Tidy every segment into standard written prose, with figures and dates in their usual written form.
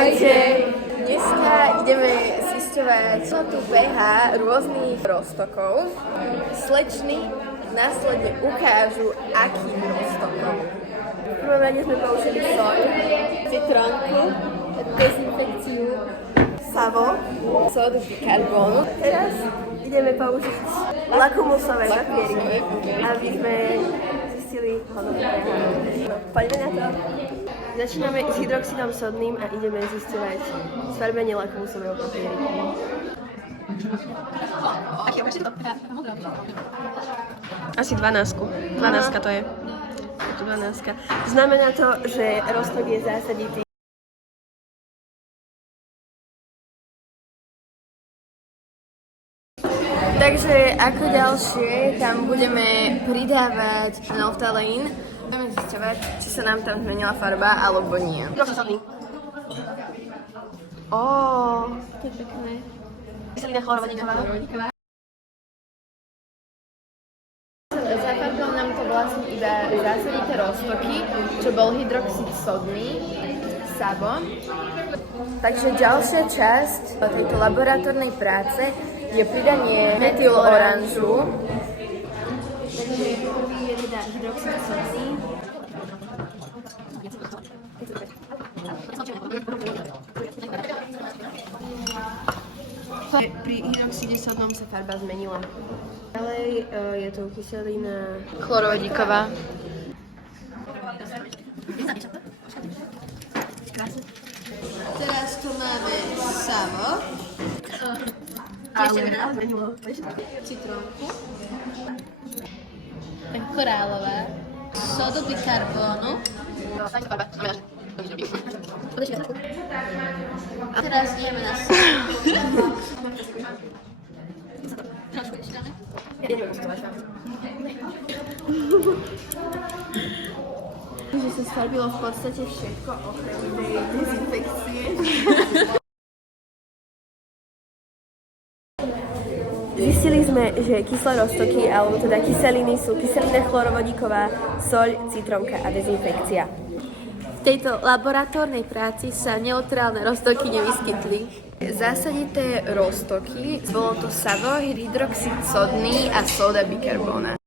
Ahojte! Dneska ideme zisťovať tu pH rôznych roztokov. Slečny následne ukážu, akým roztokom. V prvom rade sme použili soľ, citrónku, dezinfekciu, savo, sódu bikarbónu. Teraz ideme použiť lakmusové papieriky, aby sme zistili hodnotu pH. Poďme na to. Začíname s hydroxidom sodným a ideme zisťovať sfarbenie lakmusového papieriku. Asi 12. 12 to je. 12. Znamená to, že roztok je zásaditý. Takže ako ďalšie, tam budeme pridávať naftalén. Budeme zisťovať, či sa nám tam zmenila farba, alebo nie. To je pekné. Kyselina chlorovodíková. Zafarbilo nám to vlastne iba zásadité roztoky, čo bol hydroxid sodný, savo. Takže ďalšia časť tejto laboratórnej práce je pridanie metyloranžu. Takže prvý je teda hydroxid sodný. Pri hydroxide sodnom sa farba zmenila. Ďalej je tu kyselina chlorovodíková. Teraz tu máme savo. Citrónku. Korálová. Sódu bikarbónu. A teraz ideme na že sa sfarbilo v podstate všetko okrem tej dezinfekcie. Zistili sme, že kyslé roztoky, alebo teda kyseliny sú kyselina chlorovodíková, soľ, citrónka a dezinfekcia. V tejto laboratórnej práci sa neutrálne roztoky nevyskytli. Zásadité roztoky bolo to savo, hydroxid sodný a sóda bikarbóna.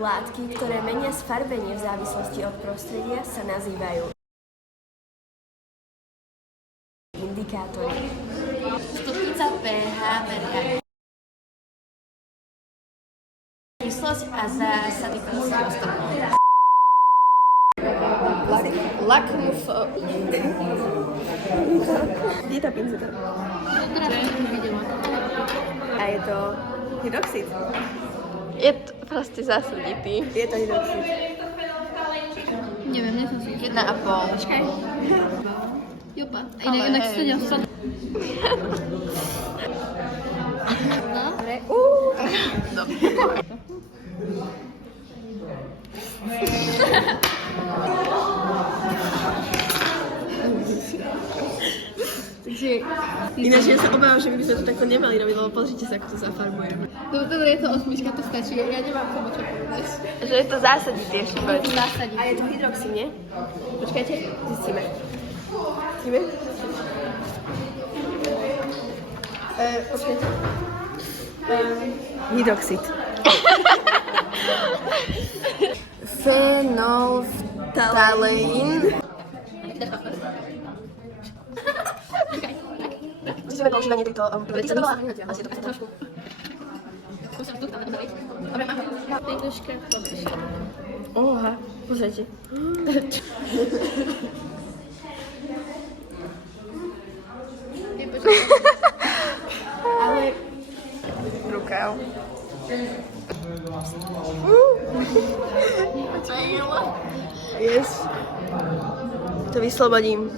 Látky, ktoré menia sfarbenie v závislosti od prostredia, sa nazývajú indikátory. Stupnica pH merá kyslosť a zásaditosť roztoku. Je to pinceta. A je to hydroxid. Je to proste zásaditý. Je to hydroxid. Neviem, nechom si. 1,5. Počkaj. Jopa. Inak si to ďalšie. No. Dobre. Ináč ja sa obávam, že my by sme to takto nemali robiť, lebo pozrite sa, ako to zafarbujeme. Dobre, je to 8, to stačí. Ja nemám tomu čo povedať. Že je to zásadité ešte povedať. Zásadité. A je to hydroxid, nie? Počkajte, zistíme. Zistíme? Počkajte. Hydroxid. Fenolftalén. Zistíme používanie tejto prediceny. Asi je to trošku. Oha, pozrite. Ale rukav. Yes. To vyslobodím.